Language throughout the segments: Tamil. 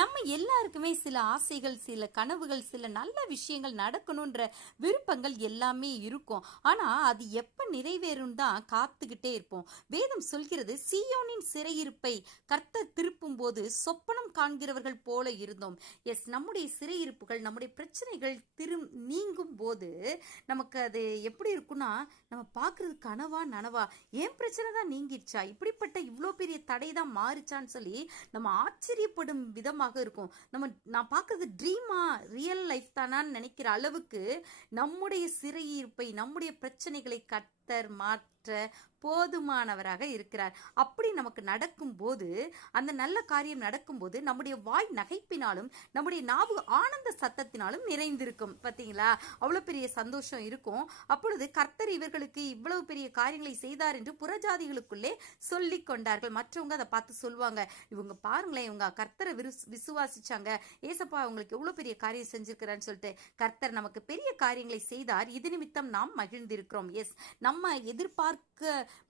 நம்ம எல்லாருக்குமே சில ஆசைகள், சில கனவுகள், சில நல்ல விஷயங்கள் நடக்கணுன்ற விருப்பங்கள் எல்லாமே இருக்கும். ஆனா அது எப்ப நிறைவேறும் தான் காத்துக்கிட்டே இருப்போம். வேதம் சொல்கிறது, சீயோனின் சிறையிருப்பை கர்த்தர் திருப்பும் போது சொப்பனம் காண்கிறவர்கள் போல இருந்தோம். எஸ், நம்முடைய சிறையிருப்புகள், நம்முடைய பிரச்சனைகள் நீங்கும் போது நமக்கு அது எப்படி இருக்கும்னா, நம்ம பார்க்கறது கனவா நனவா, ஏன் பிரச்சனை தான் நீங்கிடுச்சா, இப்படிப்பட்ட இவ்வளோ பெரிய தடை தான் மாறிச்சான்னு சொல்லி நம்ம ஆச்சரியப்படும் விதமாக இருக்கும். நான் பார்க்கறது ட்ரீமா, ரியல் லைஃப் தானான்னு நினைக்கிற அளவுக்கு நம்முடைய சிறையிருப்பை, நம்முடைய பிரச்சனைகளை கர்த்தர் மாற்ற போதுமானவராக இருக்கிறார். அப்படி நமக்கு நடக்கும்போது, அந்த நல்ல காரியம் நடக்கும்போது நம்முடைய வாய் நகைப்பினாலும் நம்முடைய நாவு ஆனந்த சத்தத்தினாலும் நிறைந்திருக்கும். பார்த்தீங்களா, அவ்வளோ பெரிய சந்தோஷம் இருக்கும். அப்பொழுது கர்த்தர் இவர்களுக்கு இவ்வளவு பெரிய காரியங்களை செய்தார் என்று புறஜாதிகளுக்குள்ளே சொல்லி கொண்டார்கள். மற்றவங்க அதை பார்த்து சொல்லுவாங்க, இவங்க பாருங்களேன், இவங்க கர்த்தரை விசுவாசிச்சாங்க, ஏசப்பா அவங்களுக்கு எவ்வளோ பெரிய காரியம் செஞ்சிருக்கிறான்னு சொல்லிட்டு. கர்த்தர் நமக்கு பெரிய காரியங்களை செய்தார், இது நிமித்தம் நாம் மகிழ்ந்திருக்கிறோம். எஸ், நம்ம எதிர்பார்க்க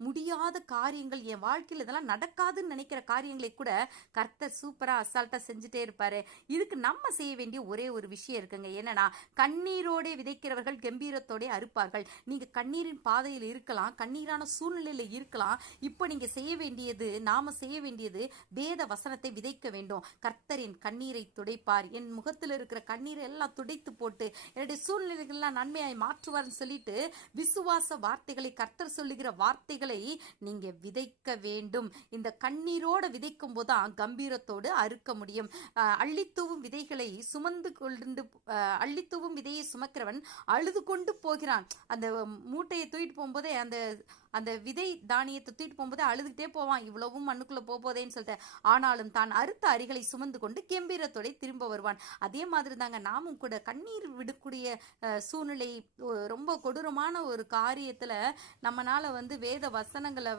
முடியாத காரியங்கள், என் வாழ்க்கையில் இதெல்லாம் நடக்காதுன்னு நினைக்கிற காரியங்களை கூட கர்த்தர் சூப்பரா அசால்ட்டா செஞ்சுட்டே இருப்பாரு. இதுக்கு நம்ம செய்ய வேண்டிய ஒரே ஒரு விஷயம் இருக்குங்க. என்னன்னா, கண்ணீரோட விதைக்கிறவர்கள் கம்பீரத்தோட அறுப்பார்கள். நீங்க கண்ணீரின் பாதையில் இருக்கலாம், கண்ணீரான சூழ்நிலையில இருக்கலாம். இப்போ நீங்க நாம செய்ய வேண்டியது வேத வசனத்தை விதைக்க வேண்டும். கர்த்தர் என் கண்ணீரை துடைப்பார், என் முகத்தில் இருக்கிற கண்ணீரை எல்லாம் துடைத்து போட்டு என்னுடைய சூழ்நிலைகள்லாம் நன்மையாய் மாற்றுவார்னு சொல்லிட்டு விசுவாச வார்த்தைகளை, கர்த்தர் சொல்லுகிற வார்த்தைகளை நீங்க விதைக்க வேண்டும். இந்த கண்ணீரோட விதைக்கும் போதுதான் கம்பீரத்தோடு அறுக்க முடியும். அள்ளித்தூவும் விதைகளை சுமந்து கொண்டு அள்ளித்தூவும் விதையை சுமக்கிறவன் அழுது கொண்டு போகிறான். அந்த மூட்டையை தூக்கிட்டு போகும்போதே, அந்த விதை தானியத்தை தூக்கிட்டு போகும்போதே அழுதுகிட்டே போவான், இவ்வளவும் மண்ணுக்குள்ள போதேன்னு சொல்லிட்டு. ஆனாலும் தான் அறுத்த அரிகளை சுமந்து கொண்டு கம்பீரத்தோட திரும்ப வருவான். அதே மாதிரி தாங்க நாமும் கூட கண்ணீர் விடக்கூடிய சூழ்நிலை, ரொம்ப கொடூரமான ஒரு காரியத்துல நம்மனால வேத வசனங்களை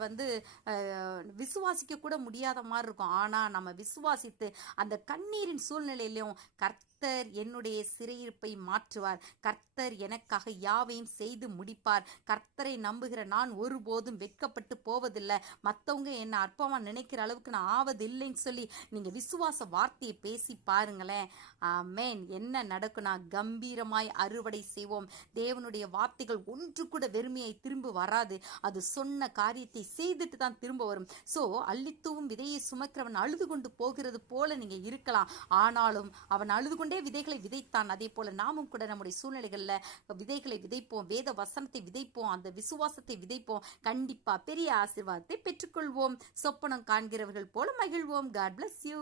விசுவாசிக்க கூட முடியாத மாதிரி இருக்கும். ஆனா நம்ம விசுவாசித்து அந்த கண்ணீரின் சூழ்நிலையிலும் கர்த்தர் என்னுடைய சிறையிருப்பை மாற்றுவார், கர்த்தர் எனக்காக யாவையும் செய்து முடிப்பார், கர்த்தரை நம்புகிற நான் ஒருபோதும் வெட்கப்பட்டு போவதில்லை, மற்றவங்க என்ன அற்பமா நினைக்கிற அளவுக்கு நான் ஆவதில்லைன்னு சொல்லி நீங்க விசுவாச வார்த்தையை பேசி பாருங்களேன். ஆமென். என்ன நடக்கும்னா, கம்பீரமாய் அறுவடை செய்வோம். தேவனுடைய வார்த்தைகள் ஒன்று கூட வெறுமையை திரும்ப வராது. அது சொன்ன காரியத்தை செய்துட்டு தான் திரும்ப வரும். சோ, அள்ளித்தூவும் விதையை சுமக்கிறவன் அழுது கொண்டு போகிறது போல நீங்க இருக்கலாம். ஆனாலும் அவன் அழுது கொண்டே விதைகளை விதைத்தான். அதே போல நாமும் கூட நம்முடைய சூழ்நிலைகள்ல விதைகளை விதைப்போம், வேத வசனத்தை விதைப்போம், அந்த விசுவாசத்தை விதைப்போம். கண்டிப்பா பெரிய ஆசீர்வாதத்தை பெற்றுக்கொள்வோம். சொப்பனம் காண்கிறவர்கள் போல மகிழ்வோம். God bless you.